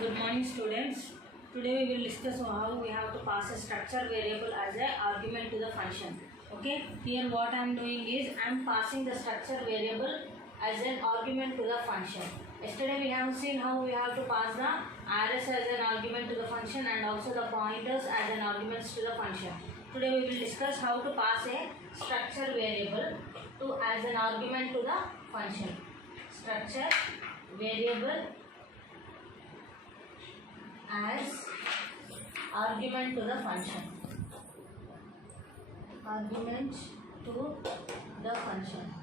Good morning, students. Today we will discuss how we have to pass a structure variable as an argument to the function. Okay, here what I am doing is I am passing the structure variable as an argument to the function. Yesterday we have seen how we have to pass the RS as an argument to the function and also the pointers as an arguments to the function. Today we will discuss how to pass a structure variable as an argument to the function. Structure variable as argument to the function. Argument to the function.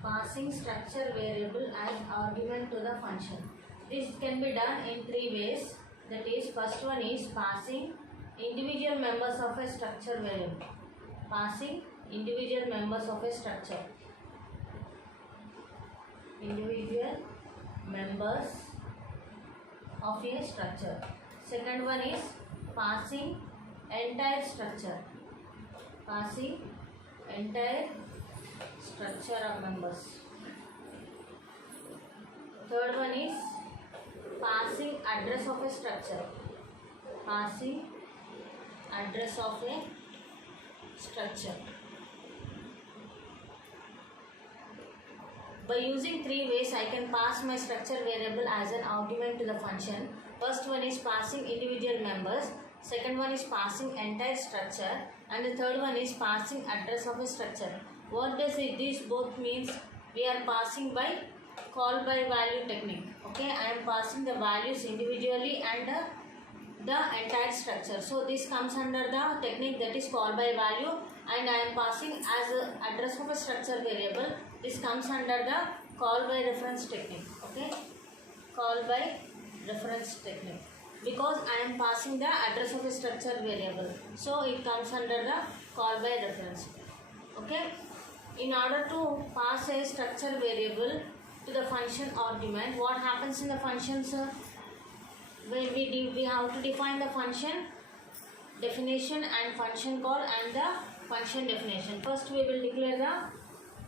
Passing structure variable as argument to the function. This can be done in three ways. That is, first one is passing individual members of a structure variable. Passing individual members of a structure. Individual members of a structure. Second one is passing entire structure. Passing entire structure of members. Third one is passing address of a structure. Passing address of a structure. By using three ways, I can pass my structure variable as an argument to the function. First one is passing individual members. Second one is passing entire structure. And the third one is passing address of a structure. What does this both means? We are passing by call by value technique. Okay, I am passing the values individually and the entire structure. So this comes under the technique that is call by value, and I am passing as a address of a structure variable. This comes under the call by reference technique. Okay, call by reference technique, because I am passing the address of a structure variable, so it comes under the call by reference. Okay, in order to pass a structure variable to the function argument, what happens in the functions? When we have to define the function definition and function call and the function definition. First we will declare the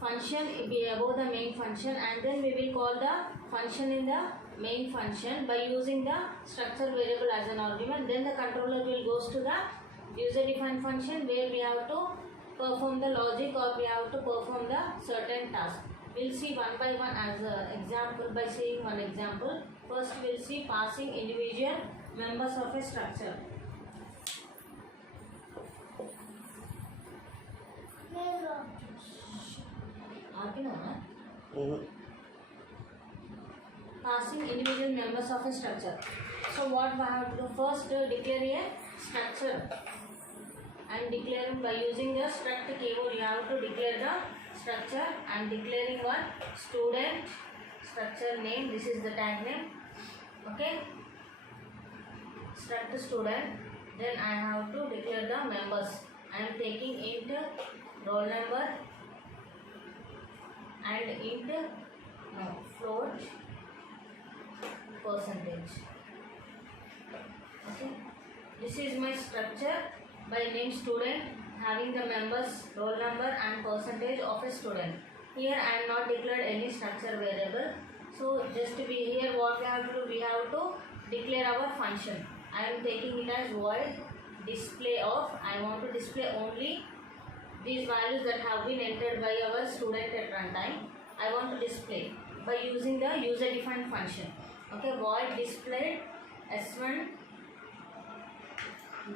function above the main function, and then we will call the function in the main function by using the structure variable as an argument. Then the controller will goes to the user defined function where we have to perform the logic or we have to perform the certain task. We'll see one by one as an example by seeing one example. First we'll see passing individual members of a structure. Passing individual members of a structure. So what we have to do? First declare a structure, and declaring by using the struct keyword. You have to declare the structure and declaring one student structure name. This is the tag name. Okay, struct student. Then I have to declare the members. I am taking int roll number and int float percentage. Okay, this is my structure by name student, having the members, roll number and percentage of a student. Here I am not declared any structure variable. So just to be here, what we have to do, we have to declare our function. I am taking it as void display of. I want to display only these values that have been entered by our student at runtime. I want to display by using the user defined function. Okay, void display s1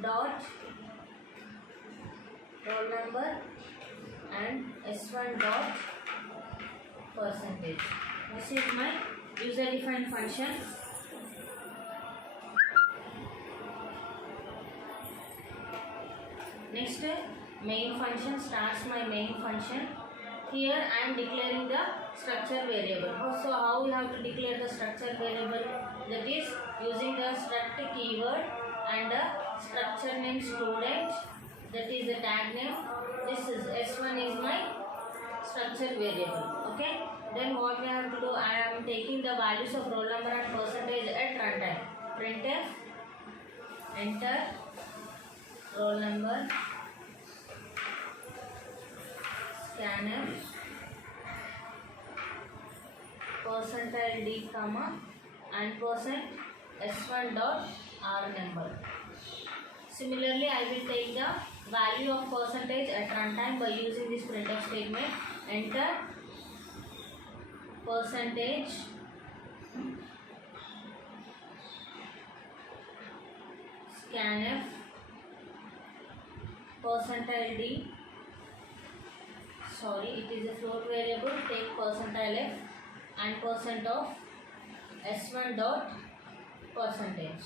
dot roll number and s1 dot percentage. This is my user defined function. Next, main function starts my main function. Here I am declaring the structure variable. So how we have to declare the structure variable? That is using the struct keyword and the structure name student. That is the tag name. This is s1 is my structure variable. Okay. Then what we have to do? I am taking the values of roll number and percentage at runtime. Printf enter roll number, scanf percentile d comma and percent s1 dot r number. Similarly, I will take the value of percentage at runtime by using this printf statement. Enter percentage scanf percentile d, sorry, it is a float variable, take percentile f and percent of s1 dot percentage.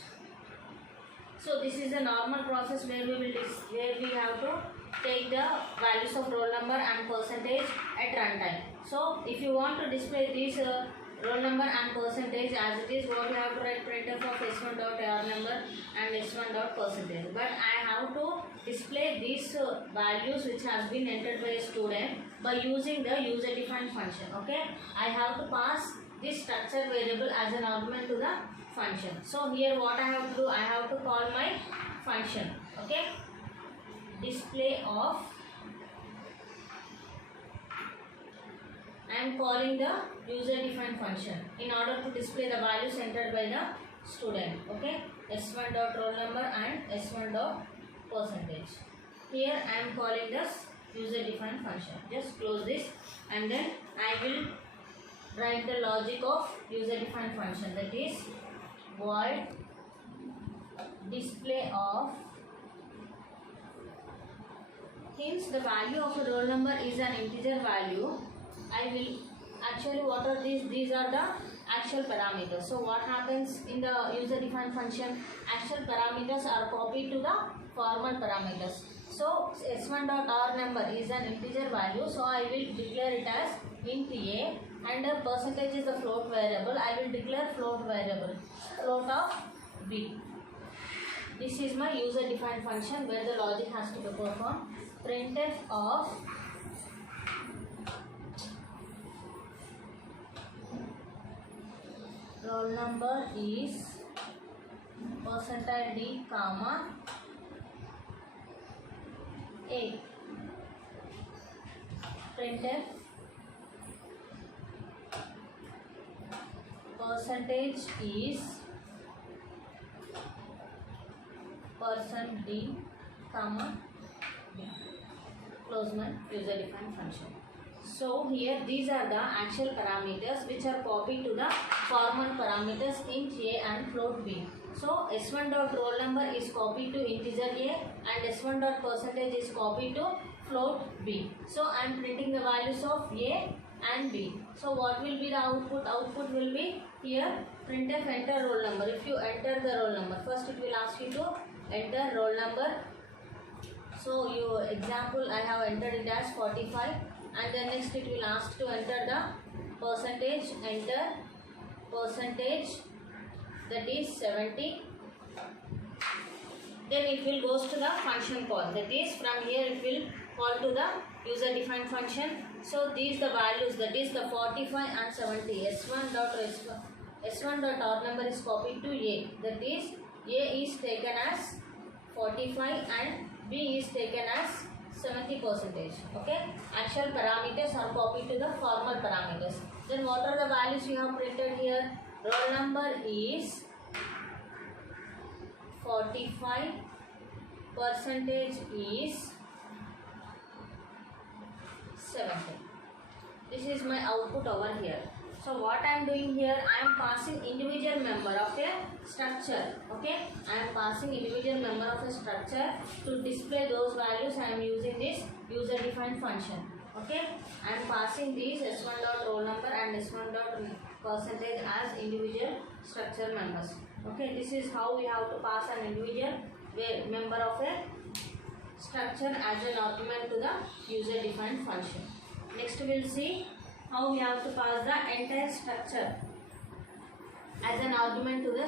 So this is a normal process where we have to take the values of roll number and percentage at runtime. So if you want to display these roll number and percentage as it is, what you have to write printf of s1 dot r number and s1 dot percentage. But I have to display these values which has been entered by a student by using the user defined function. Okay, I have to pass this structure variable as an argument to the function. So here what I have to do, I have to call my function. Okay, display of, I am calling the user defined function in order to display the values entered by the student. Okay, s1 dot roll number and s1 dot percentage. Here I am calling this user defined function. Just close this and then I will write the logic of user defined function, that is void display of, since the value of a roll number is an integer value, I will actually, what are these are the actual parameters. So what happens in the user defined function, actual parameters are copied to the formal parameters. So s1 dot r number is an integer value, so I will declare it as int a, and the percentage is the float variable. I will declare float variable, float of b. This is my user defined function where the logic has to be performed. Printf of roll number is percentile d comma a. Printf percentage is percent d comma b. Close my user defined function. So here these are the actual parameters which are copied to the formal parameters int a and float b. So s1 dot roll number is copied to integer a and s1 dot percentage is copied to float b. So I am printing the values of a and b. So what will be the output? Output will be here printf enter roll number. If you enter the roll number, first it will ask you to enter roll number. So your example I have entered it as 45, and then next it will ask to enter the percentage, enter percentage, that is 70. Then it will goes to the function call, that is from here it will call to the user defined function. So these the values, that is the 45 and 70. S1 dot r number is copied to a, that is a is taken as 45 and b is taken as 70%. Okay, actual parameters are copied to the formal parameters. Then what are the values you have printed here? Roll number is 45, percentage is 70. This is my output over here. So what I am doing here, I am passing individual member of a structure. Okay, I am passing individual member of a structure. To display those values, I am using this user defined function. Okay, I am passing these s1 dot roll number and s1 dot percentage as individual structure members. Okay, this is how we have to pass an individual member of a structure as an argument to the user defined function. Next we will see how we have to pass the entire structure as an argument to the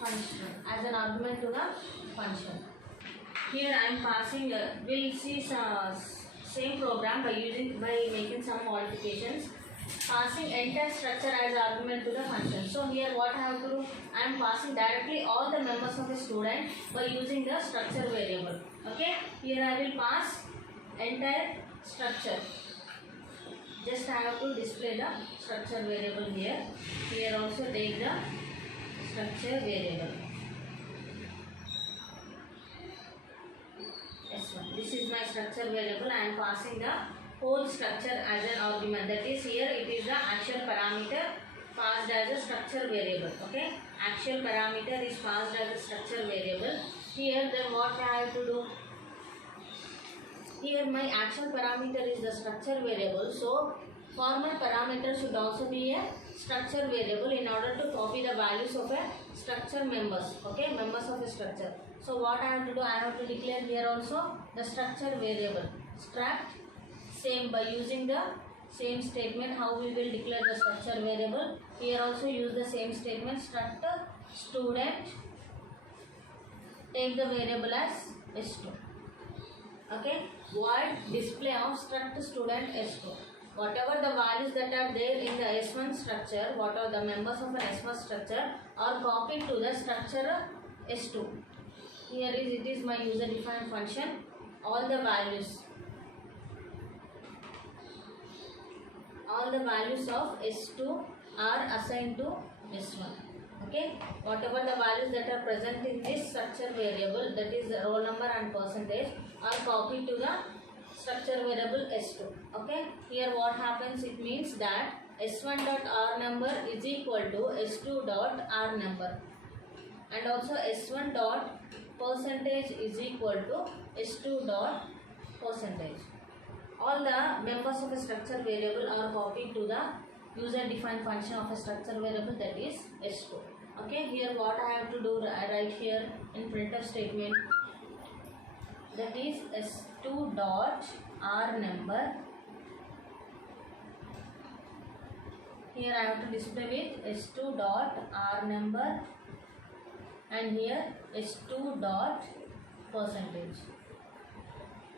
function, as an argument to the function. Here I am passing, we will see some same program by making some modifications, passing entire structure as argument to the function. So here what I have to do, I am passing directly all the members of a student by using the structure variable. Okay, here I will pass entire structure. Just I have to display the structure variable here. Here also take the structure variable S1. This is my structure variable. I am passing the whole structure as an argument. That is, here it is the actual parameter passed as a structure variable. Okay, actual parameter is passed as a structure variable. Here then what I have to do? Here my actual parameter is the structure variable. So formal parameter should also be a structure variable in order to copy the values of a structure members. Okay, members of a structure. So what I have to do? I have to declare here also the structure variable. Struct same by using the same statement. How we will declare the structure variable? Here also use the same statement. Struct student. Take the variable as S2. Okay. Void display of struct student S2. Whatever the values that are there in the S1 structure, what are the members of an S1 structure, are copied to the structure S2. Here it is my user defined function. All the values of S2 are assigned to S1. Okay, whatever the values that are present in this structure variable, that is the roll number and percentage, are copied to the structure variable S2. Okay, here what happens? It means that S1 dot R number is equal to S2 dot R number, and also S1 dot percentage is equal to S2 dot percentage. All the members of a structure variable are copied to the user defined function of a structure variable, that is S2. Okay, here what I have to do, right here in printf statement, that is S2 dot R number. Here I have to display with S2 dot R number, and here S2 dot percentage.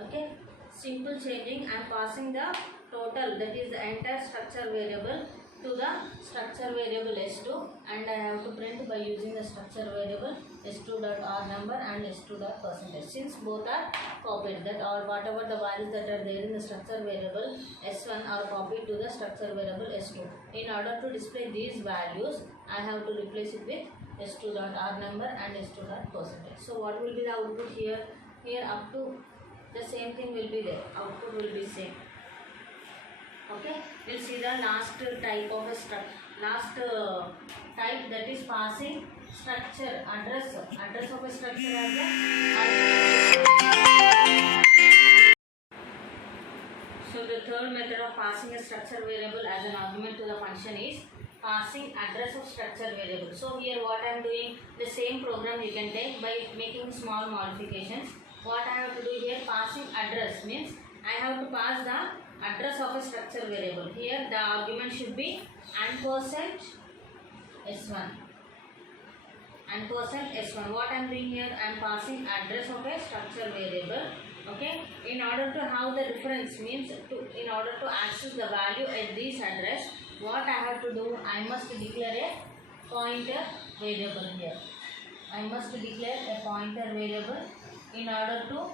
Okay, simple changing. I am passing the total, that is the entire structure variable, to the structure variable S2, and I have to print by using the structure variable S2 dot R number and S2 dot percentage. Since both are copied, that or whatever the values that are there in the structure variable S1 are copied to the structure variable S2. In order to display these values, I have to replace it with S2 dot R number and S2 dot percentage. So what will be the output here? Here up to the same thing will be there. Output will be same. Okay, we'll see the last type of a type, that is passing structure address of a structure as a. So the third method of passing a structure variable as an argument to the function is passing address of structure variable. So here what I am doing, the same program you can take by making small modifications. What I have to do here, passing address means I have to pass the address of a structure variable. Here the argument should be %S1. %S1. What I am doing here, I am passing address of a structure variable. Okay. In order to have the reference, means in order to access the value at this address, what I have to do, I must declare a pointer variable here. I must declare a pointer variable in order to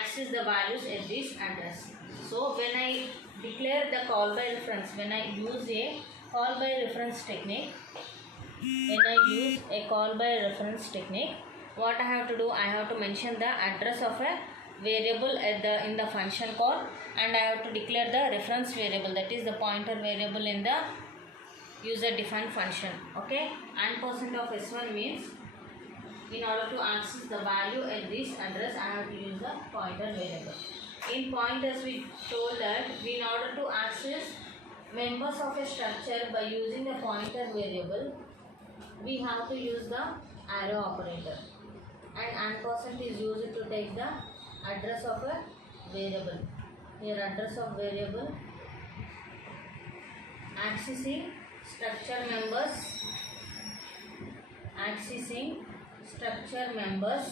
access the values at this address. So when I declare the call by reference, when I use a call by reference technique, what I have to do, I have to mention the address of a variable in the function call, and I have to declare the reference variable, that is the pointer variable, in the user defined function. Okay, and %of S1 means in order to access the value at this address, I have to use the pointer variable. In pointers, we told that in order to access members of a structure by using the pointer variable, we have to use the arrow operator, and % is used to take the address of a variable. Here address of variable, accessing structure members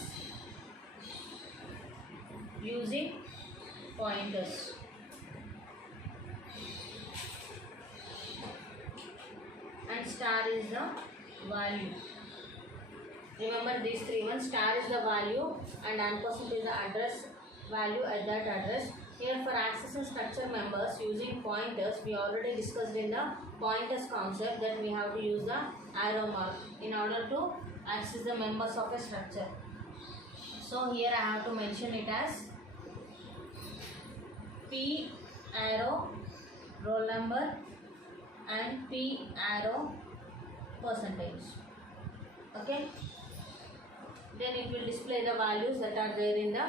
using pointers. And star is the value. Remember these three ones. Star is the value and %% is the address value at that address. Here for accessing structure members using pointers, we already discussed in the pointers concept that we have to use the arrow mark in order to access the members of a structure. So here I have to mention it as P arrow roll number and P arrow percentage. Okay. Then it will display the values that are there in the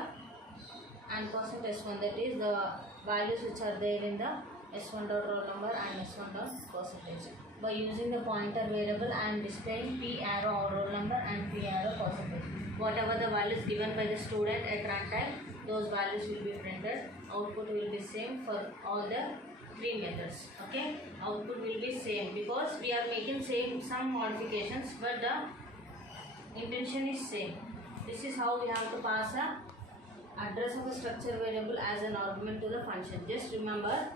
and percent S1, that is the values which are there in the S1 dot roll number and S1 dot percentage. By using the pointer variable I am displaying P arrow roll number and P arrow percentage. Whatever the values given by the student at runtime, those values will be printed. Output will be same for all the three methods. Okay, output will be same because we are making some modifications, but the intention is same. This is how we have to pass a address of a structure variable as an argument to the function. Just remember,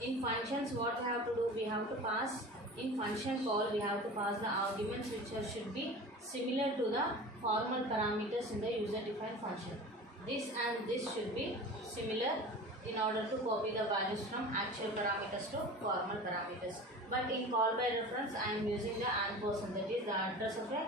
in functions what we have to do, we have to pass, in function call we have to pass the arguments which should be similar to the formal parameters in the user defined function. This and this should be similar in order to copy the values from actual parameters to formal parameters. But in call by reference I am using the %, that is the address of a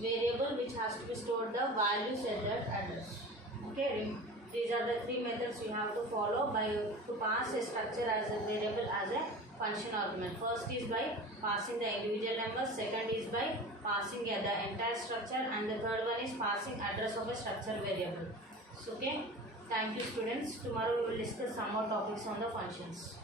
variable which has to be stored the values at that address. Okay, these are the three methods you have to follow to pass a structure as a variable as a function argument. First is by passing the individual numbers, second is by passing the entire structure, and the third one is passing address of a structure variable. So, okay, thank you students. Tomorrow we will discuss some more topics on the functions.